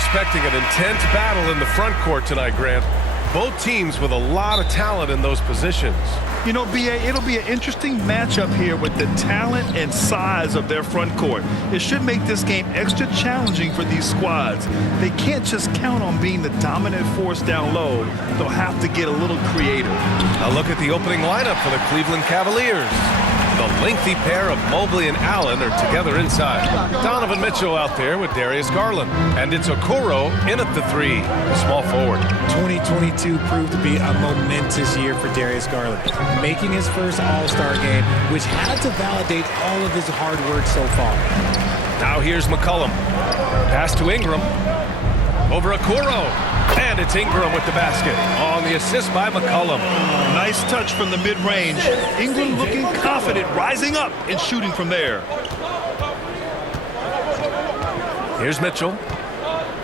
expecting an intense battle in the front court tonight, Grant. Both teams with a lot of talent in those positions. You know, B.A., it'll be an interesting matchup here with the talent and size of their front court. It should make this game extra challenging for these squads. They can't just count on being the dominant force down low. They'll have to get a little creative. A look at the opening lineup for the Cleveland Cavaliers. The lengthy pair of Mobley and Allen are together inside. Donovan Mitchell out there with Darius Garland. And it's Okoro in at the 3, the small forward. 2022 proved to be a momentous year for Darius Garland, making his first All-Star game, which had to validate all of his hard work so far. Now here's McCollum. Pass to Ingram. Over Okoro. And it's Ingram with the basket on the assist by McCollum. Nice touch from the mid-range. Ingram looking confident, rising up and shooting from there. Here's Mitchell.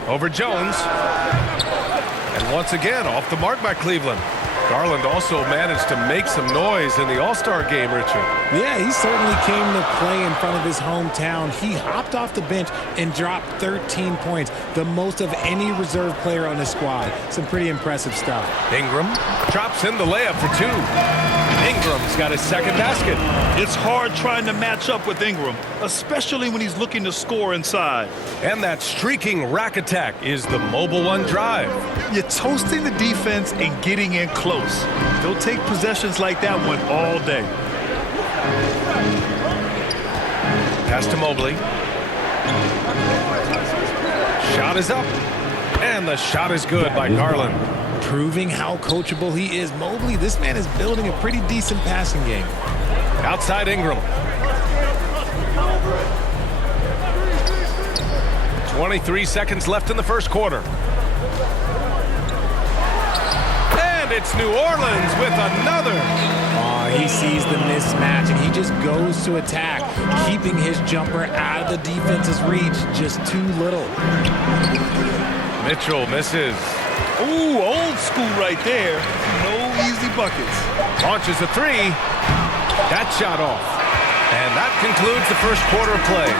Over Jones. And once again, off the mark by Cleveland. Garland also managed to make some noise in the All-Star game, Richard. Yeah, he certainly came to play in front of his hometown. He hopped off the bench and dropped 13 points, the most of any reserve player on the squad. Some pretty impressive stuff. Ingram drops in the layup for 2. Ingram's got his second basket. It's hard trying to match up with Ingram, especially when he's looking to score inside. And that streaking rack attack is the mobile one drive. You're toasting the defense and getting in close. They'll take possessions like that one all day. Pass to Mobley. Shot is up. And the shot is good by Garland. Proving how coachable he is. Mobley, this man is building a pretty decent passing game. Outside Ingram. 23 seconds left in the first quarter. And it's New Orleans with another. He sees the mismatch and he just goes to attack, keeping his jumper out of the defense's reach. Just too little. Mitchell misses. Ooh, old school right there. No easy buckets. Launches a 3. That shot off. And that concludes the first quarter of play.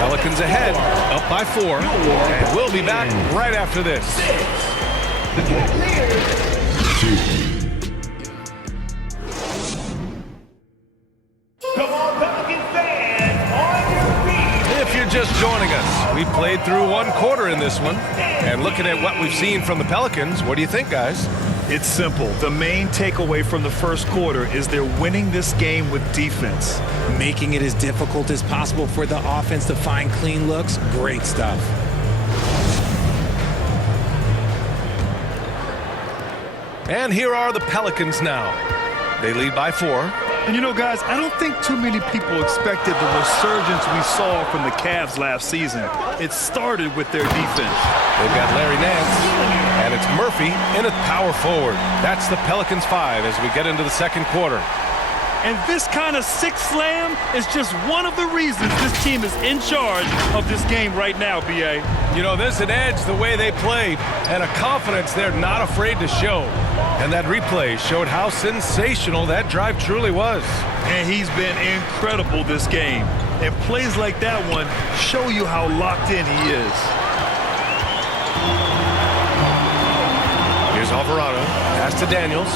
Pelicans ahead, up by 4. And we'll be back right after this. Come on, Pelicans fans, on your feet. If you're just joining us, we played through one quarter in this one. And looking at what we've seen from the Pelicans, what do you think, guys? It's simple. The main takeaway from the first quarter is they're winning this game with defense. Making it as difficult as possible for the offense to find clean looks. Great stuff. And here are the Pelicans now. They lead by 4. And you know, guys, I don't think too many people expected the resurgence we saw from the Cavs last season. It started with their defense. They've got Larry Nance, and it's Murphy in at power forward. That's the Pelicans 5 as we get into the second quarter. And this kind of six slam is just one of the reasons this team is in charge of this game right now, B.A. You know, there's an edge the way they played and a confidence they're not afraid to show. And that replay showed how sensational that drive truly was. And he's been incredible this game. And plays like that one show you how locked in he is. Here's Alvarado. Pass to Daniels.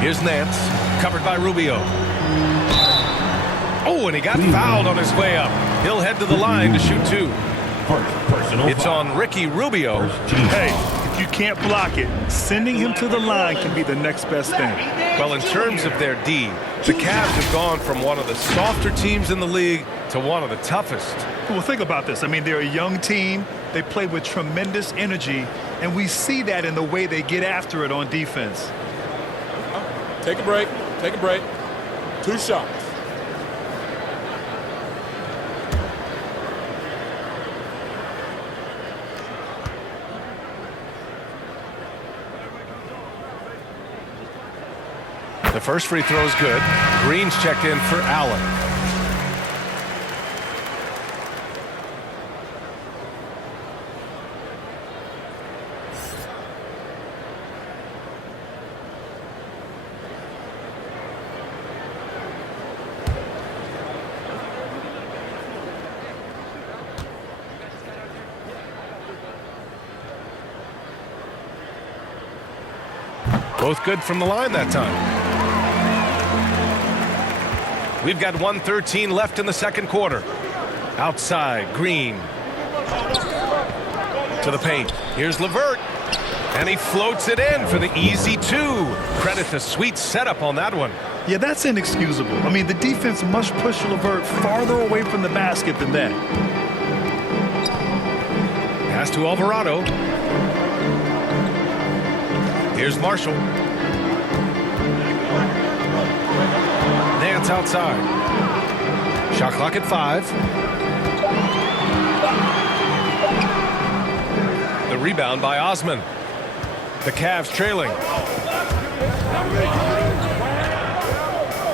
Here's Nance, covered by Rubio. Oh, and he got fouled on his way up. He'll head to the line to shoot 2. It's on Ricky Rubio. Hey, if you can't block it, sending him to the line can be the next best thing. Well, in terms of their D, the Cavs have gone from one of the softer teams in the league to one of the toughest. Well, think about this. I mean, they're a young team. They play with tremendous energy, and we see that in the way they get after it on defense. Take a break. Take a break. 2 shots. The first free throw is good. Green's checked in for Allen. Both good from the line that time. We've got 1:13 left in the second quarter. Outside, Green. To the paint. Here's LeVert. And he floats it in for the easy two. Credit the sweet setup on that one. Yeah, that's inexcusable. I mean, the defense must push LeVert farther away from the basket than that. Pass to Alvarado. Here's Marshall. Nance outside. Shot clock at 5. The rebound by Osman. The Cavs trailing.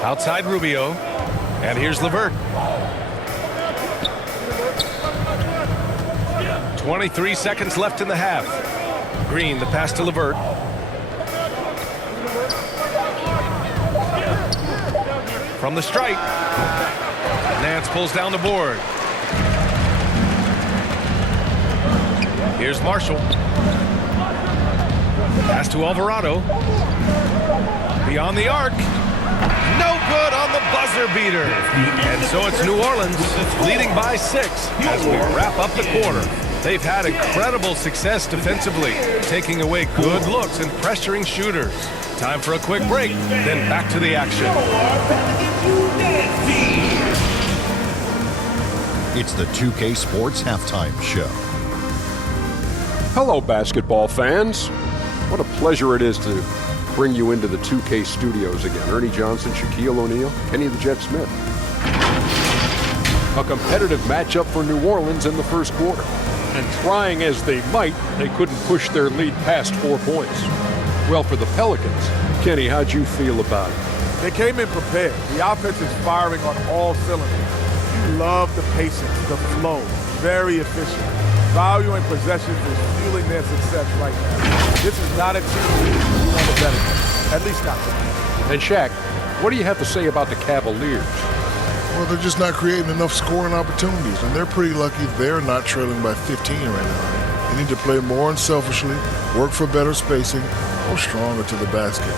Outside Rubio. And here's LeVert. 23 seconds left in the half. Green, the pass to LeVert. From the stripe. Nance pulls down the board. Here's Marshall. Pass to Alvarado. Beyond the arc. No good on the buzzer beater. And so it's New Orleans leading by 6 as we wrap up the quarter. They've had incredible success defensively, taking away good looks and pressuring shooters. Time for a quick break, then back to the action. It's the 2K Sports Halftime Show. Hello, basketball fans. What a pleasure it is to bring you into the 2K studios again. Ernie Johnson, Shaquille O'Neal, Kenny the Jet Smith. A competitive matchup for New Orleans in the first quarter. And trying as they might, they couldn't push their lead past 4 points. Well, for the Pelicans, Kenny, how'd you feel about it? They came in prepared. The offense is firing on all cylinders. You love the patience, the flow, very efficient. Valuing possessions is fueling their success right now. This is not a team on the better team, at least not tonight. And Shaq, what do you have to say about the Cavaliers? Well, they're just not creating enough scoring opportunities, and they're pretty lucky they're not trailing by 15 right now. They need to play more unselfishly, work for better spacing, or stronger to the basket.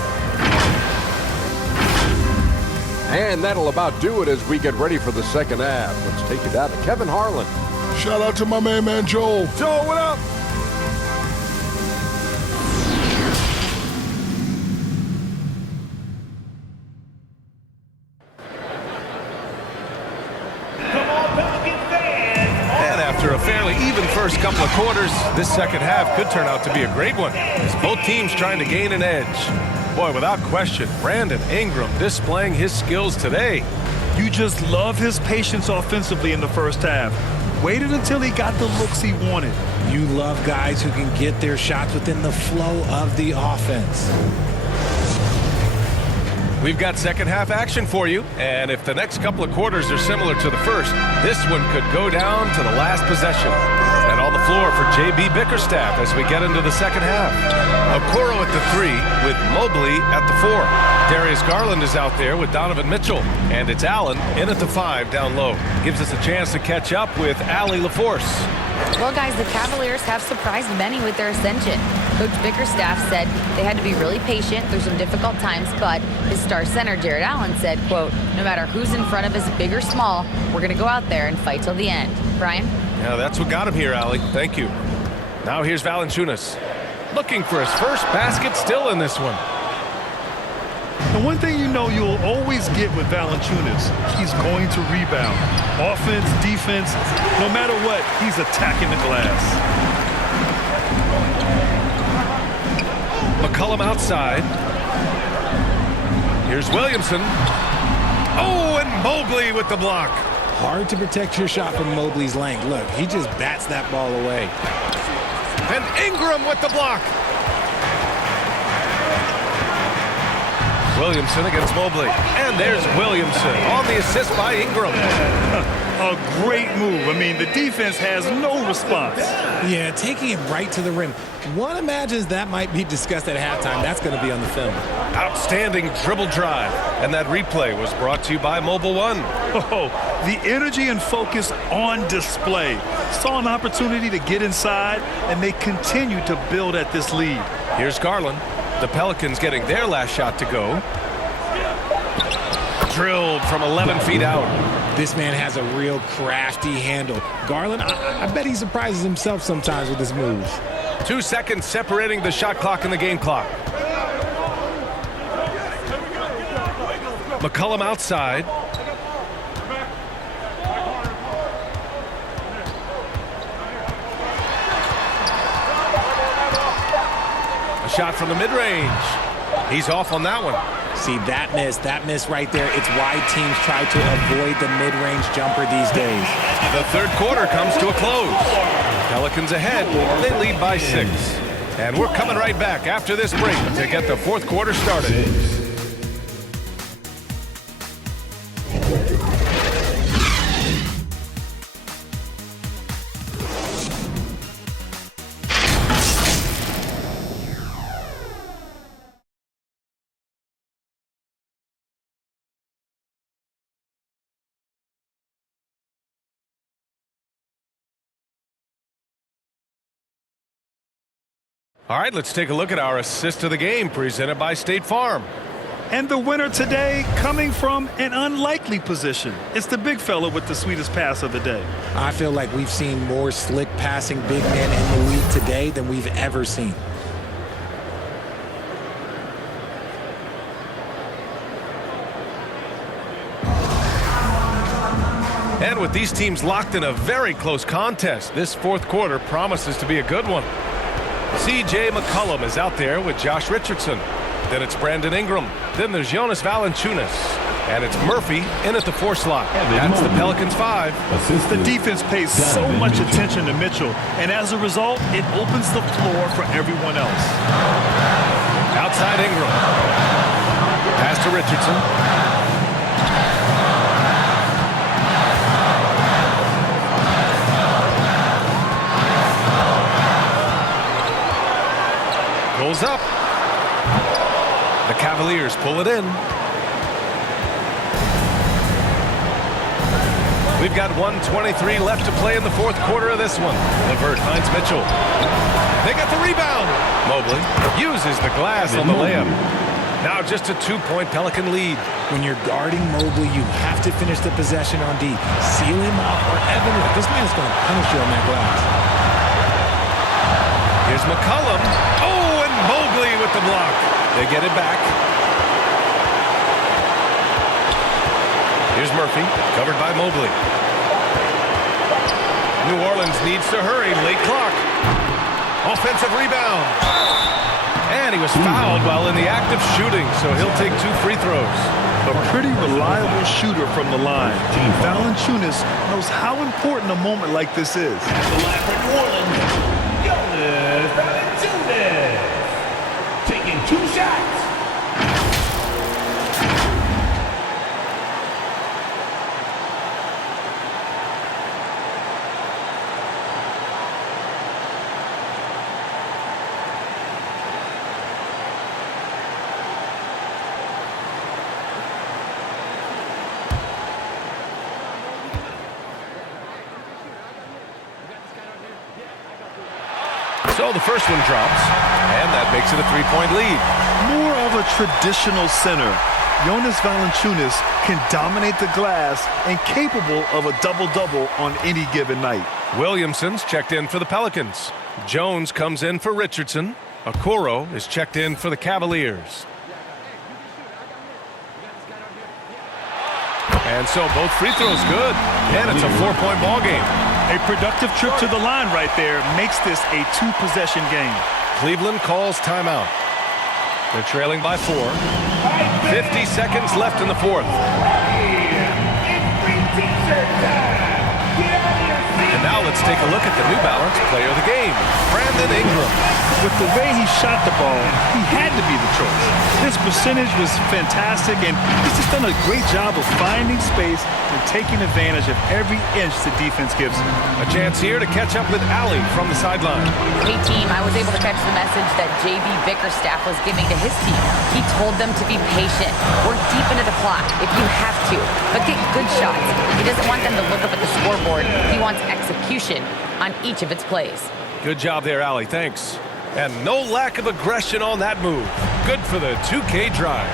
And that'll about do it as we get ready for the second half. Let's take it down to Kevin Harlan. Shout out to my man Joel. Joel, what up? And after a fairly even first couple of quarters, this second half could turn out to be a great one, as both teams trying to gain an edge. Boy, without question, Brandon Ingram displaying his skills today. You just love his patience offensively in the first half. Waited until he got the looks he wanted. You love guys who can get their shots within the flow of the offense. We've got second half action for you, and if the next couple of quarters are similar to the first, this one could go down to the last possession. And on the floor for J.B. Bickerstaff as we get into the second half. Okoro at the 3 with Mobley at the 4. Darius Garland is out there with Donovan Mitchell, and it's Allen in at the 5 down low. Gives us a chance to catch up with Allie LaForce. Well, guys, the Cavaliers have surprised many with their ascension. Coach Bickerstaff said they had to be really patient through some difficult times, but his star center, Jared Allen, said, quote, no matter who's in front of us, big or small, we're going to go out there and fight till the end. Brian? Yeah, that's what got him here, Allie. Thank you. Now here's Valanciunas. Looking for his first basket still in this one. The one thing you know you'll always get with Valanciunas, he's going to rebound. Offense, defense, no matter what, he's attacking the glass. McCollum outside. Here's Williamson. Oh, and Mobley with the block. Hard to protect your shot from Mobley's length. Look, he just bats that ball away. And Ingram with the block. Williamson against Mobley. And there's Williamson on the assist by Ingram. A great move. I mean, the defense has no response. Yeah, taking it right to the rim. One imagines that might be discussed at halftime. That's going to be on the film. Outstanding dribble drive. And that replay was brought to you by Mobile One. Oh, the energy and focus on display. Saw an opportunity to get inside, and they continue to build at this lead. Here's Garland. The Pelicans getting their last shot to go. Drilled from 11 feet out. This man has a real crafty handle. Garland, I bet he surprises himself sometimes with his moves. 2 seconds separating the shot clock and the game clock. McCollum outside. A shot from the mid-range. He's off on that one. See, that miss right there, it's why teams try to avoid the mid-range jumper these days. The third quarter comes to a close. Pelicans ahead, they lead by 6. And we're coming right back after this break to get the fourth quarter started. All right, let's take a look at our assist of the game presented by State Farm. And the winner today coming from an unlikely position. It's the big fella with the sweetest pass of the day. I feel like we've seen more slick passing big men in the league today than we've ever seen. And with these teams locked in a very close contest, this fourth quarter promises to be a good one. C.J. McCollum is out there with Josh Richardson. Then it's Brandon Ingram. Then there's Jonas Valanciunas. And it's Murphy in at the 4 slot. That's the Pelicans 5. The defense pays so much attention to Mitchell, and as a result, it opens the floor for everyone else. Outside Ingram. Pass to Richardson. Pulls up. The Cavaliers pull it in. We've got 1:23 left to play in the fourth quarter of this one. LeVert finds Mitchell. They got the rebound. Mobley uses the glass on the layup. Now just a 2-point Pelican lead. When you're guarding Mobley, you have to finish the possession on D. Seal him off, or Evan, this man's going to punish you on that glass. Here's McCollum. Oh, and Mobley with the block. They get it back. Here's Murphy, covered by Mobley. New Orleans needs to hurry. Late clock. Offensive rebound. And he was fouled while in the act of shooting, so he'll take 2 free throws. A pretty reliable shooter from the line. Valanciunas knows how important a moment like this is. That's the line for New Orleans. Jonas Valanciunas taking 2 shots. So the first one drops, and that makes it a 3-point lead. More of a traditional center. Jonas Valanciunas can dominate the glass and capable of a double-double on any given night. Williamson's checked in for the Pelicans. Jones comes in for Richardson. Okoro is checked in for the Cavaliers. And so both free throws good, and it's a 4-point ball game. A productive trip to the line right there makes this a 2-possession game. Cleveland calls timeout. They're trailing by 4. 50 seconds left in the fourth. And now let's take a look at the New Balance player of the game, Brandon Ingram. With the way he shot the ball, he had to be the choice. His percentage was fantastic, and he's just done a great job of finding space and taking advantage of every inch the defense gives him. A chance here to catch up with Allie from the sideline. Hey, team, I was able to catch the message that J.B. Bickerstaff was giving to his team. He told them to be patient, work deep into the clock if you have to, but get good shots. He doesn't want them to look up at the scoreboard. He wants execution on each of its plays. Good job there, Allie. Thanks. And no lack of aggression on that move. Good for the 2K drive.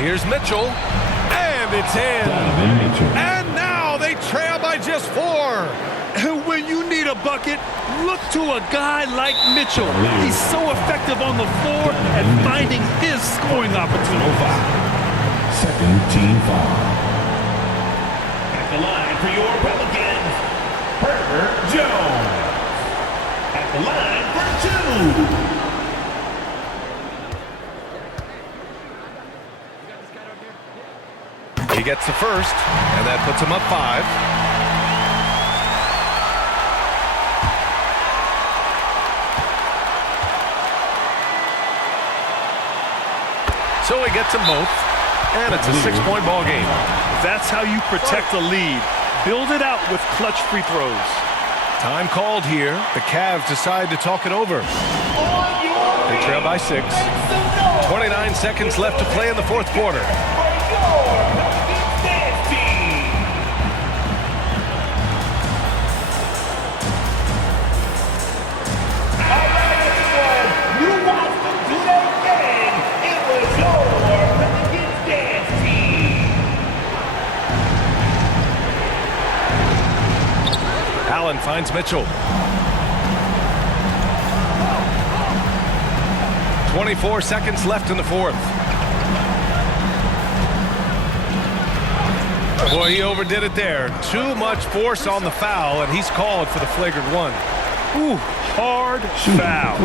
Here's Mitchell. And it's in. And now they trail by just 4. When you need a bucket, look to a guy like Mitchell. He's so effective on the floor at finding his scoring opportunity. Second team foul. At the line for your Pelicans, Herbert Jones. At the line for 2. He gets the first, and that puts him up 5. So he gets them both, and it's a 6-point ball game. That's how you protect a lead. Build it out with clutch free throws. Time called here. The Cavs decide to talk it over. They trail by 6. 29 seconds left to play in the fourth quarter. Allen finds Mitchell. 24 seconds left in the fourth. Boy, he overdid it there. Too much force on the foul, and he's called for the flagrant 1. Ooh, hard foul.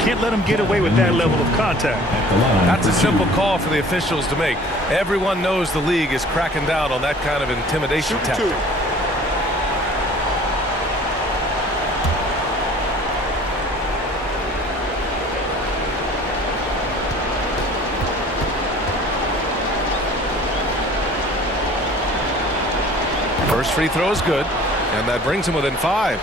Can't let him get away with that level of contact. That's a simple call for the officials to make. Everyone knows the league is cracking down on that kind of intimidation tactic. First free throw is good, and that brings him within 5.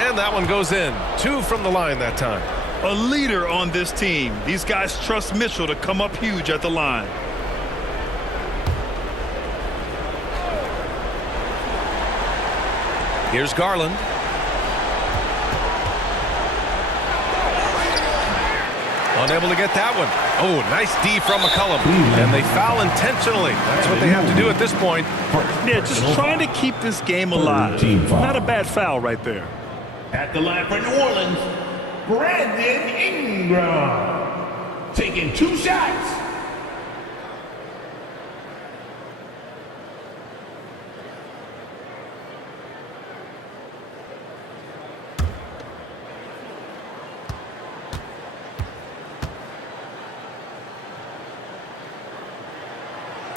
And that one goes in. 2 from the line that time. A leader on this team. These guys trust Mitchell to come up huge at the line. Here's Garland. Unable to get that one. Oh, nice D from McCollum. And they foul intentionally. That's what they have to do at this point. Yeah, just trying to keep this game alive. Not a bad foul right there. At the line for New Orleans, Brandon Ingram. Taking 2 shots.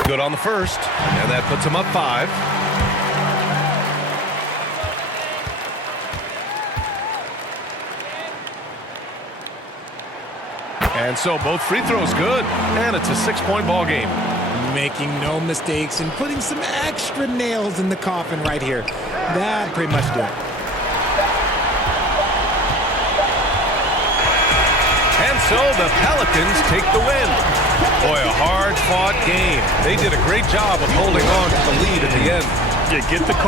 Good on the first, and that puts him up 5. And so both free throws good, and it's a 6-point ball game. Making no mistakes and putting some extra nails in the coffin right here. That pretty much did it. And so the Pelicans take the win. Boy, a hard-fought game. They did a great job of holding on to the lead at the end. Yeah, get the call.